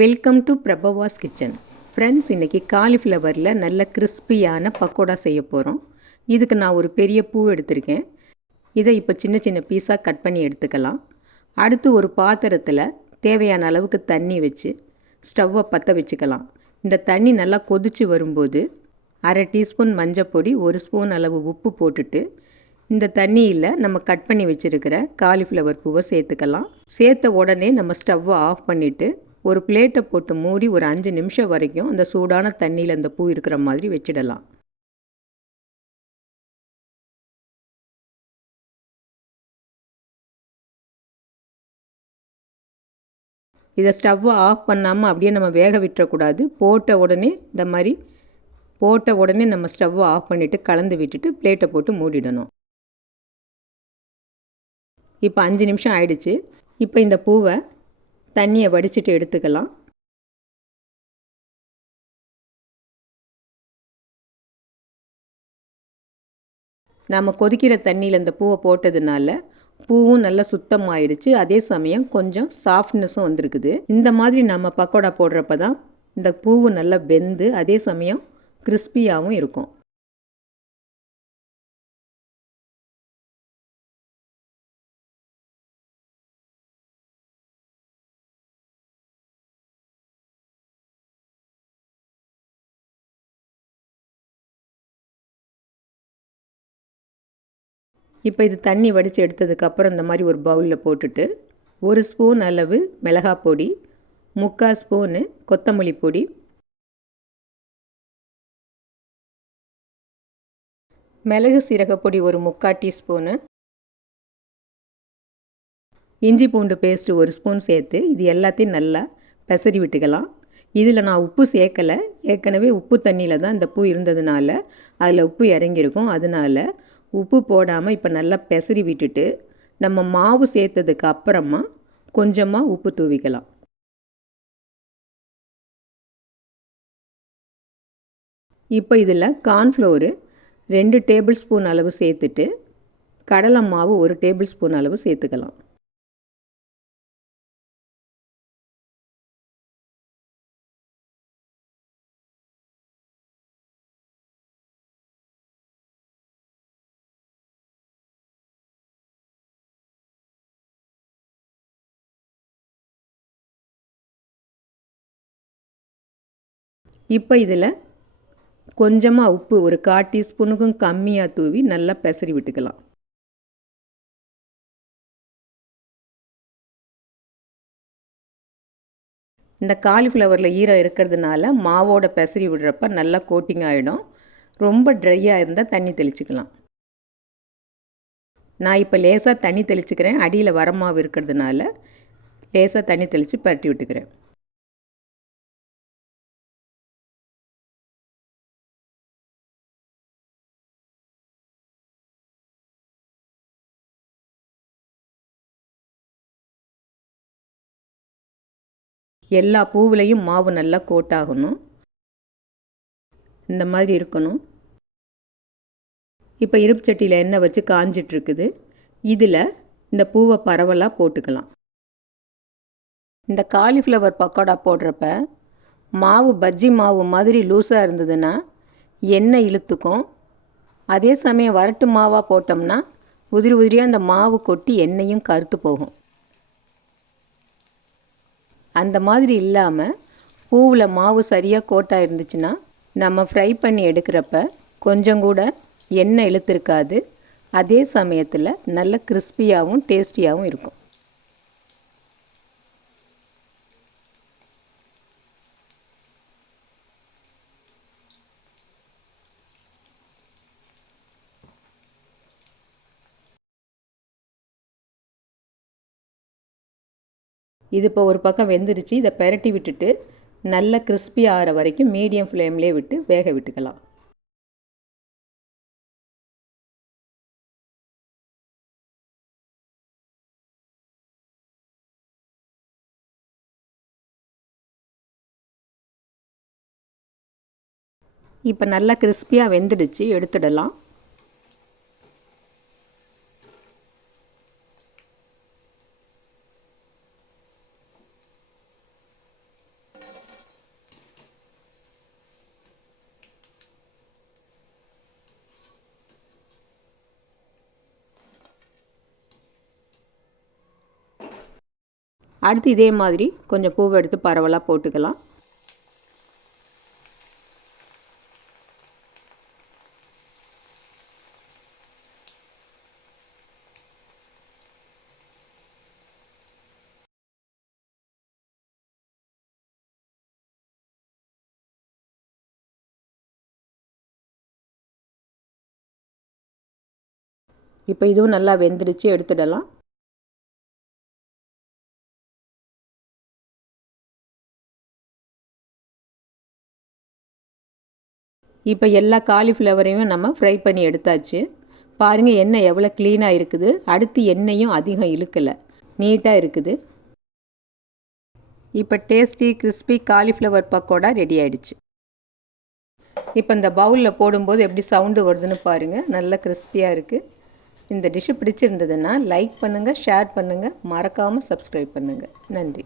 Welcome to Prabhavas kitchen. Friends, இன்றைக்கி காலிஃப்ளவரில் நல்ல கிறிஸ்பியான பக்கோடா செய்ய போகிறோம். இதுக்கு நான் ஒரு பெரிய பூ எடுத்திருக்கேன். இதை இப்போ சின்ன சின்ன பீஸாக கட் பண்ணி எடுத்துக்கலாம். அடுத்து ஒரு பாத்திரத்தில் தேவையான அளவுக்கு தண்ணி வச்சு ஸ்டவ்வை பற்ற வச்சுக்கலாம். இந்த தண்ணி நல்லா கொதித்து வரும்போது 1/2 டீஸ்பூன் மஞ்சப்பொடி, 1 ஸ்பூன் அளவு உப்பு போட்டுட்டு இந்த தண்ணியில் நம்ம கட் பண்ணி வச்சுருக்கிற காலிஃப்ளவர் பூவை சேர்த்துக்கலாம். சேர்த்த உடனே நம்ம ஸ்டவ்வை ஆஃப் பண்ணிவிட்டு ஒரு பிளேட்டை போட்டு மூடி ஒரு 5 நிமிஷம் வரைக்கும் அந்த சூடான தண்ணியில் அந்த பூ இருக்கிற மாதிரி வச்சிடலாம். இதை ஸ்டவ்வை ஆஃப் பண்ணாமல் அப்படியே நம்ம வேக விட்டுறக்கூடாது. போட்ட உடனே நம்ம ஸ்டவ்வை ஆஃப் பண்ணிவிட்டு கலந்து விட்டுட்டு பிளேட்டை போட்டு மூடிடணும். இப்போ 5 நிமிஷம் ஆயிடுச்சு. இப்போ இந்த பூவை தண்ணியை வடிச்சிட்டு எடுத்துக்கலாம். நாம் கொதிக்கிற தண்ணியில் இந்த பூவை போட்டதுனால பூவும் நல்லா சுத்தமாயிடுச்சு. அதே சமயம் கொஞ்சம் சாஃப்ட்னஸும் வந்திருக்குது. இந்த மாதிரி நம்ம பக்கோடா போடுறப்ப தான் இந்த பூவு நல்லா வெந்து அதே சமயம் கிறிஸ்பியாகவும் இருக்கும். இப்போ இது தண்ணி வடித்து எடுத்ததுக்கப்புறம் இந்த மாதிரி ஒரு பவுலில் போட்டுட்டு 1 ஸ்பூன் அளவு மிளகாய் பொடி, 3/4 ஸ்பூனு கொத்தமல்லி பொடி, மிளகு சீரகப்பொடி ஒரு 3/4 டீஸ்பூனு, இஞ்சி பூண்டு பேஸ்ட்டு 1 ஸ்பூன் சேர்த்து இது எல்லாத்தையும் நல்லா பெசரி விட்டுக்கலாம். இதில் நான் உப்பு சேர்க்கலை. ஏற்கனவே உப்பு தண்ணியில் தான் இந்த பூ இருந்ததுனால அதில் உப்பு இறங்கியிருக்கும். அதனால் உப்பு போடாமல் இப்போ நல்லா பெசரி விட்டுட்டு நம்ம மாவு சேர்த்ததுக்கு அப்புறமா கொஞ்சமாக உப்பு தூவிக்கலாம். இப்போ இதில் கார்ன்ஃப்ளோரு 2 டேபிள் ஸ்பூன் அளவு சேர்த்துட்டு கடலை மாவு 1 டேபிள் ஸ்பூன் அளவு சேர்த்துக்கலாம். இப்போ இதில் கொஞ்சமாக உப்பு ஒரு 1/4 டீஸ்பூனுக்கும் கம்மியாக தூவி நல்லா பெசரி விட்டுக்கலாம். இந்த காலிஃப்ளவரில் ஈரம் இருக்கிறதுனால மாவோட பெசரி விடுறப்ப நல்லா கோட்டிங் ஆகிடும். ரொம்ப ட்ரையாக இருந்தால் தண்ணி தெளிச்சுக்கலாம். நான் இப்போ லேசாக தண்ணி தெளிச்சுக்கிறேன். அடியில் வரமாவு இருக்கிறதுனால லேசாக தண்ணி தெளித்து பரட்டி விட்டுக்கிறேன். எல்லா பூவிலையும் மாவு நல்லா கோட்டாகணும். இந்த மாதிரி இருக்கணும். இப்போ இருப்பு சட்டியில் எண்ணெய் வச்சு காஞ்சிட்ருக்குது. இதில் இந்த பூவை பரவலாக போட்டுக்கலாம். இந்த காலிஃப்ளவர் பக்கோடா போடுறப்ப மாவு பஜ்ஜி மாவு மாதிரி லூஸாக இருந்ததுன்னா எண்ணெய் இழுத்துக்கும். அதே சமயம் வரட்டு மாவாக போட்டோம்னா உதிரி உதிரியாக அந்த மாவு கொட்டி எண்ணெயும் கருத்து போகும். அந்த மாதிரி இல்லாமல் பூவில் மாவு சரியாக கோட்டாக இருந்துச்சுன்னா நம்ம ஃப்ரை பண்ணி எடுக்கிறப்ப கொஞ்சம் கூட எண்ணெய் இழுத்துருக்காது. அதே சமயத்தில் நல்ல கிறிஸ்பியாகவும் டேஸ்டியாகவும் இருக்கும். இது இப்போ ஒரு பக்கம் வெந்துருச்சு. இதை பெரட்டி விட்டுட்டு நல்ல கிறிஸ்பி ஆகிற வரைக்கும் மீடியம் ஃப்ளேம்லேயே விட்டு வேக விட்டுக்கலாம். இப்போ நல்லா கிறிஸ்பியாக வெந்துடுச்சு, எடுத்துடலாம். அடுத்து இதே மாதிரி கொஞ்சம் பூவை எடுத்து பரவலாக போட்டுக்கலாம். இப்போ இதுவும் நல்லா வெந்துடுச்சு, எடுத்துடலாம். இப்போ எல்லா காலிஃப்ளவரையும் நம்ம ஃப்ரை பண்ணி எடுத்தாச்சு. பாருங்கள் எண்ணெய் எவ்வளோ க்ளீனாக இருக்குது. அடுத்து எண்ணெயும் அதிகம் இழுக்கலை, நீட்டாக இருக்குது. இப்போ tasty crispy cauliflower pakoda ready ஆகிடுச்சு. இப்போ இந்த பவுலில் போடும்போது எப்படி சவுண்டு வருதுன்னு பாருங்கள். நல்லா கிறிஸ்பியாக இருக்குது. இந்த டிஷ்ஷு பிடிச்சிருந்ததுன்னா லைக் பண்ணுங்கள், ஷேர் பண்ணுங்கள், மறக்காமல் சப்ஸ்கிரைப் பண்ணுங்கள். நன்றி.